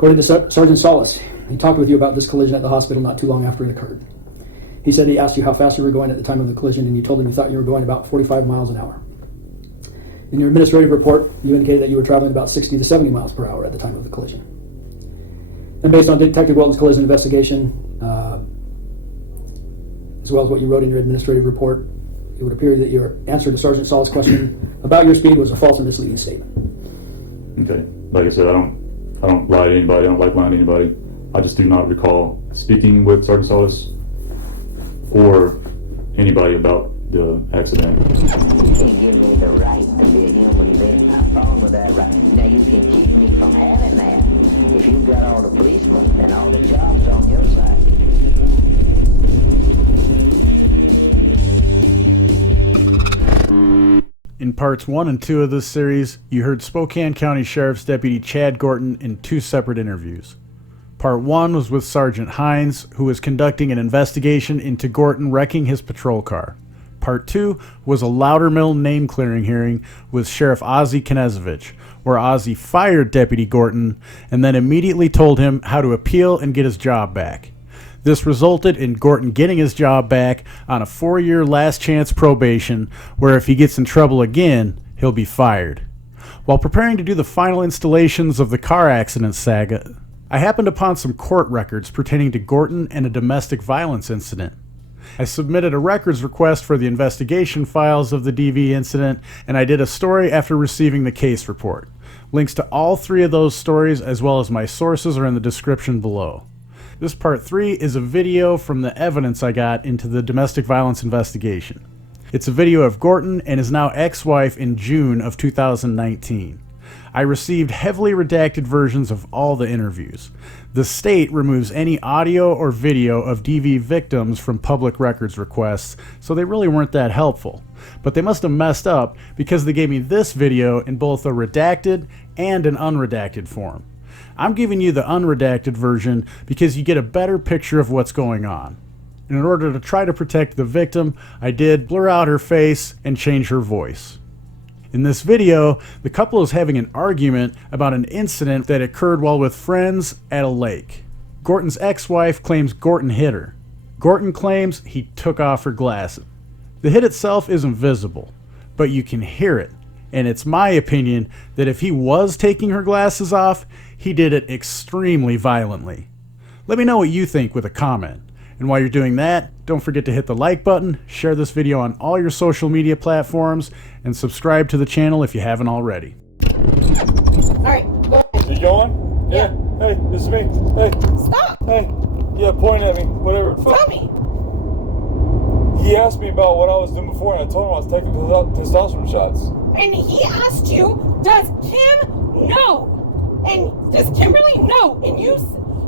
According to Sergeant Solis, he talked with you about this collision at the hospital not too long after it occurred. He said he asked you how fast you were going at the time of the collision, and you told him you thought you were going about 45 miles an hour. In your administrative report, you indicated that you were traveling about 60 to 70 miles per hour at the time of the collision. And based on Detective Welton's collision investigation, as well as what you wrote in your administrative report, it would appear that your answer to Sergeant Solis' question about your speed was a false and misleading statement. Okay. Like I said, I don't lie to anybody. I don't like lying to anybody. I just do not recall speaking with Sergeant Solis or anybody about the accident. You can't give me the right to be a human being. I'm wrong with that right. Now you can keep me from having that if you've got all the policemen and all the jobs on your side. In parts 1 and 2 of this series, you heard Spokane County Sheriff's Deputy Chad Gorton in 2 separate interviews. Part 1 was with Sergeant Hines, who was conducting an investigation into Gorton wrecking his patrol car. Part 2 was a Loudermill name-clearing hearing with Sheriff OZzie Knezovich, where OZzie fired Deputy Gorton and then immediately told him how to appeal and get his job back. This resulted in Gorton getting his job back on a 4-year last-chance probation, where if he gets in trouble again, he'll be fired. While preparing to do the final installations of the car accident saga, I happened upon some court records pertaining to Gorton and a domestic violence incident. I submitted a records request for the investigation files of the DV incident, and I did a story after receiving the case report. Links to all 3 of those stories, as well as my sources, are in the description below. This part 3 is a video from the evidence I got into the domestic violence investigation. It's a video of Gorton and his now ex-wife in June of 2019. I received heavily redacted versions of all the interviews. The state removes any audio or video of DV victims from public records requests, so they really weren't that helpful. But they must have messed up because they gave me this video in both a redacted and an unredacted form. I'm giving you the unredacted version because you get a better picture of what's going on. And in order to try to protect the victim, I did blur out her face and change her voice. In this video, the couple is having an argument about an incident that occurred while with friends at a lake. Gorton's ex-wife claims Gorton hit her. Gorton claims he took off her glasses. The hit itself isn't visible, but you can hear it, and it's my opinion that if he was taking her glasses off, he did it extremely violently. Let me know what you think with a comment. And while you're doing that, don't forget to hit the like button, share this video on all your social media platforms, and subscribe to the channel if you haven't already. Alright, go ahead. You going? Yeah. Hey, this is me. Hey. Stop! Hey. Yeah, point at me. Whatever. Tell me! He asked me about what I was doing before, and I told him I was taking testosterone shots. And he asked you, does Kim know? And does Kimberly know? And you,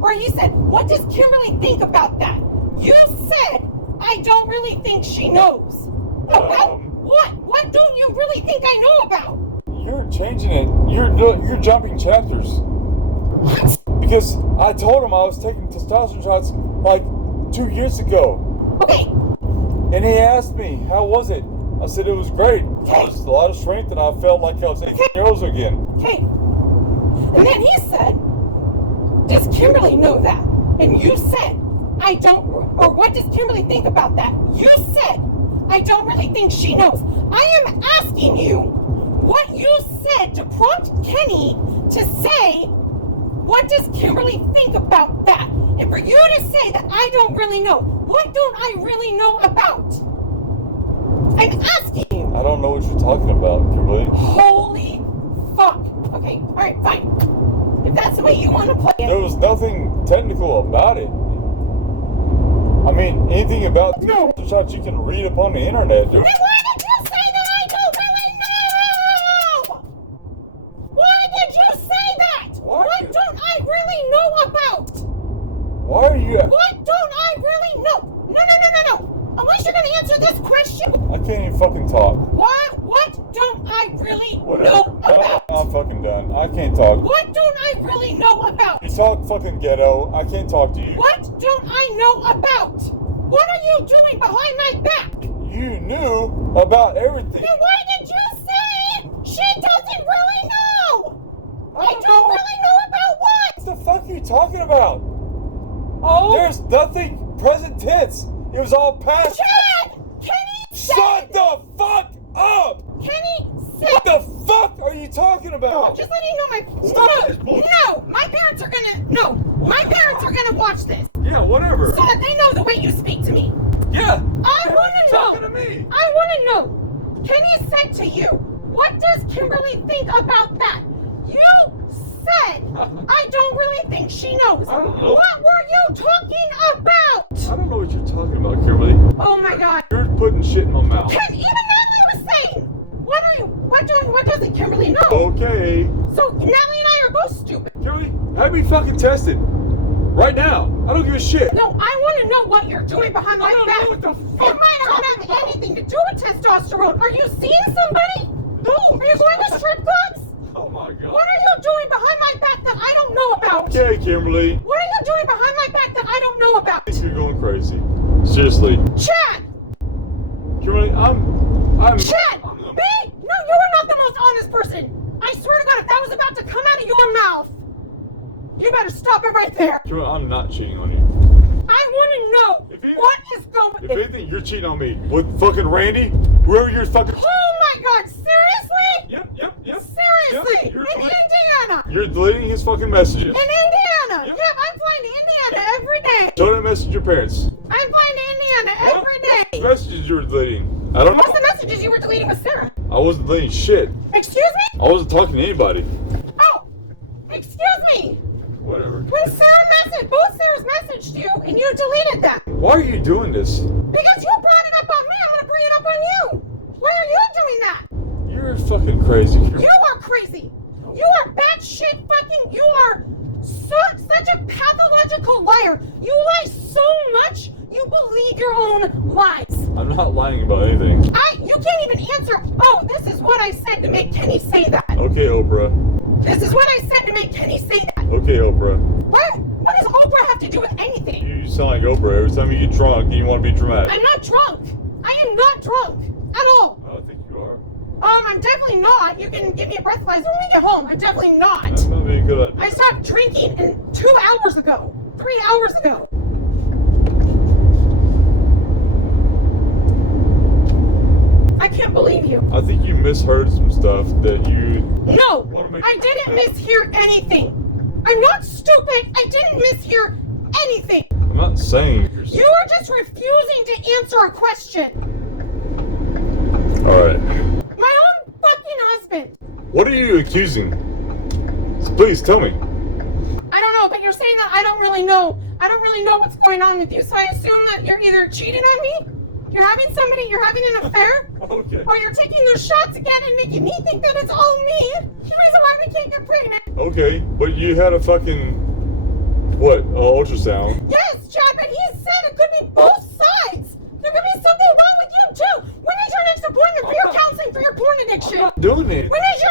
or he said, what does Kimberly think about that? You said, I don't really think she knows. About what? What don't you really think I know about? You're changing it. You're jumping chapters. What? Because I told him I was taking testosterone shots like 2 years ago. Okay. And he asked me, how was it? I said it was great. Okay. Just a lot of strength, and I felt like I was 18 years old again. Okay. And then he said, does Kimberly know that? And you said, I don't, or what does Kimberly think about that? You said, I don't really think she knows. I am asking you what you said to prompt Kenny to say, what does Kimberly think about that? And for you to say that I don't really know, what don't I really know about? I'm asking you. I don't know what you're talking about, Kimberly. Holy fuck. Okay, alright, fine. If that's the way you want to play it. There was nothing technical about it. I mean, anything about the shots you can read upon the internet. Then why did you say that I don't really know? Why did you say that? What don't I really know about? Why are you... What don't I really know? No. Unless you're going to answer this question. I can't even fucking talk. What don't I really know about? I'm fucking done. I can't talk. What don't I really know about? You talk fucking ghetto. I can't talk to you. What don't I know about? What are you doing behind my back? You knew about everything. Then why did you say she doesn't really know? I don't really know about what? What the fuck about? Oh, There's nothing present tense. It was all past. Chad! Kenny said. Shut the fuck up! Kenny said. What the fuck are you talking about? Just letting you know my. Stop this bullshit. No, my parents are gonna. No, my parents are gonna watch this Yeah, whatever. so that they know the way you speak to me. Yeah. I want to know. Talking to me. I want to know. Kenny said to you, what does Kimberly think about that? You said, I don't really think she knows. I don't know. What were you talking about? I don't know what you're talking about, Kimberly. Oh my God. You're putting shit in my mouth. Ken, even Natalie was saying, what doesn't Kimberly know? Okay. So Natalie and I are both stupid. Kimberly, have me fucking tested. Right now. I don't give a shit. No, I want to know what you're doing behind my I don't back. know what the It fuck. might not have anything to do with testosterone. Are you seeing somebody? No. Are you going to strip clubs? Oh my god. What are you doing behind my back that I don't know about? Okay, Kimberly. What are you doing behind my back that I don't know about? I think you're going crazy. Seriously. Chad! Kimberly, I'm Chad! B! No, you are not the most honest person. I swear to God, if that was about to come out of your mouth, you better stop it right there. Kimberly, I'm not cheating on you. I want to know what is going If anything, you're cheating on me. With fucking Randy? Whoever you're fucking... Oh my God, seriously? Yep. Seriously? Yep, you're In deleting- Indiana? You're deleting his fucking messages. In Indiana? Yep. Yep, I'm flying to Indiana every day. Show that message to your parents. I'm flying to Indiana every What day. messages you were deleting? I don't know. What's the messages you were deleting with Sarah? I wasn't deleting shit. Excuse me? I wasn't talking to anybody. Oh, excuse me. Whatever. When both Sarah's messaged you and you deleted them. Why are you doing this? Because you brought it up on me, I'm gonna bring it up on you. Why are you doing that? You're fucking crazy. You are crazy. You are batshit fucking. You are such a pathological liar. You lie so much, you believe your own lies. I'm not lying about anything. You can't even answer. Oh, this is what I said to make Kenny say that. Okay, Oprah. This is what I said to make Kenny say that. Okay, Oprah. What does Oprah have to do with anything? You sound like Oprah every time you get drunk and you want to be dramatic. I'm not drunk. I am not drunk at all. I don't think you are. I'm definitely not. You can give me a breathalyzer when we get home. I'm definitely not. That's not be a good idea. I stopped drinking 2 hours ago. 3 hours ago. I can't believe you. I think you misheard some stuff that you... No, I didn't mishear anything. I'm not stupid. I didn't mishear anything. I'm not saying you're... You are just refusing to answer a question. Alright. My own fucking husband. What are you accusing? Please tell me. I don't know, but you're saying that I don't really know. I don't really know what's going on with you. So I assume that you're either cheating on me, you're having an affair, Okay. or you're taking those shots again and making me think that it's all me. The reason why we can't get pregnant. Okay, but you had a fucking... What? Ultrasound? Yes, Chad, but he said it could be both sides. There could be something wrong with you too. When is your next appointment for your counseling for your porn addiction? I'm not doing it. When is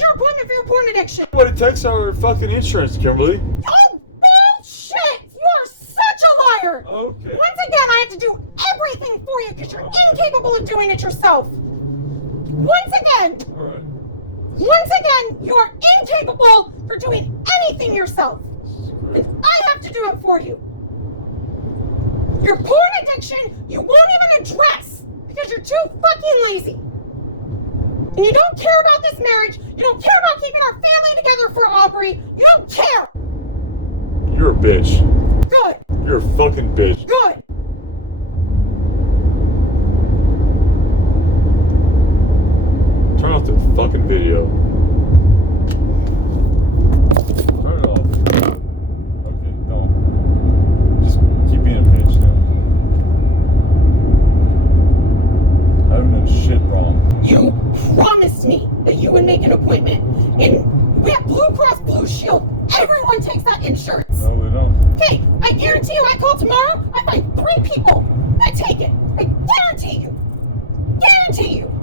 your appointment for your porn addiction? But it takes our fucking insurance, Kimberly. Oh, bullshit! You are such a liar! Okay. Once again, I have to do everything for you because you're incapable of doing it yourself. Once again, you are incapable for doing anything yourself. And I have to do it for you. Your porn addiction, you won't even address because you're too fucking lazy. And you don't care about this marriage. You don't care about keeping our family together for Aubrey. You don't care. You're a bitch. Good. You're a fucking bitch. Good. Turn off the fucking video. Turn it off. Okay, no. Just keep being a bitch now. I haven't done shit wrong. You promised me that you would make an appointment. And we have Blue Cross Blue Shield. Everyone takes that insurance. No, they don't. Okay, I guarantee you I call tomorrow, I find 3 people that take it. I guarantee you. Guarantee you.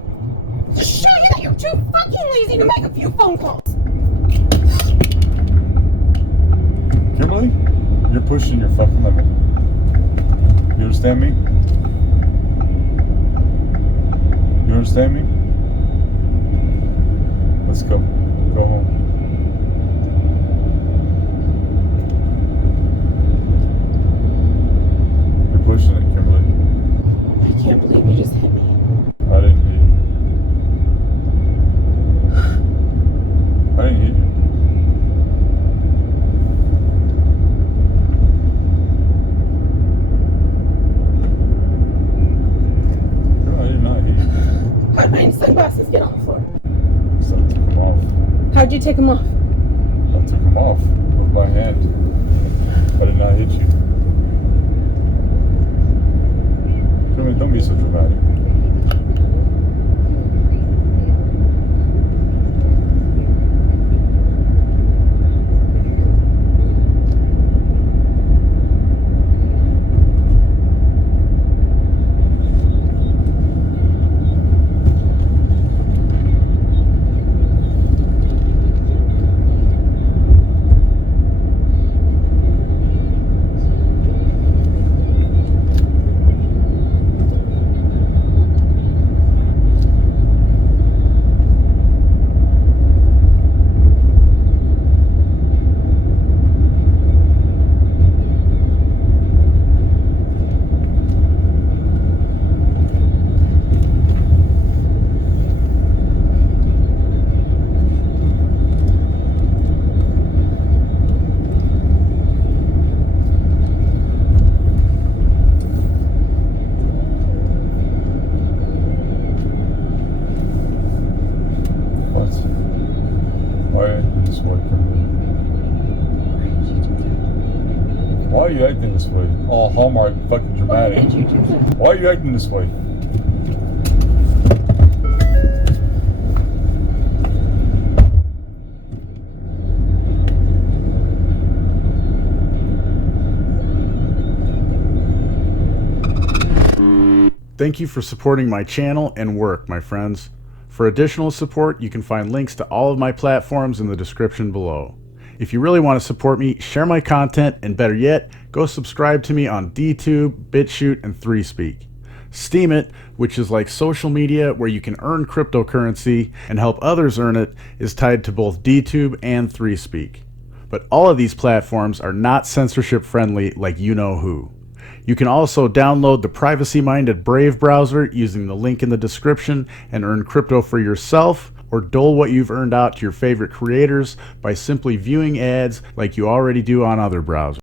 To show you that you're too fucking lazy to make a few phone calls. Kimberly, you're pushing your fucking limit. You understand me? You understand me? Let's go. Go home. take them off? I took them off with my hand. I did not hit you. Don't be so dramatic. Why are you acting this way? Oh, Hallmark fucking dramatic. Why are you acting this way? Thank you for supporting my channel and work, my friends. For additional support, you can find links to all of my platforms in the description below. If you really want to support me, share my content, and better yet, go subscribe to me on DTube, BitChute, and 3Speak. Steemit, which is like social media where you can earn cryptocurrency and help others earn it, is tied to both DTube and 3Speak. But all of these platforms are not censorship friendly like you know who. You can also download the privacy-minded Brave browser using the link in the description and earn crypto for yourself, or dole what you've earned out to your favorite creators by simply viewing ads like you already do on other browsers.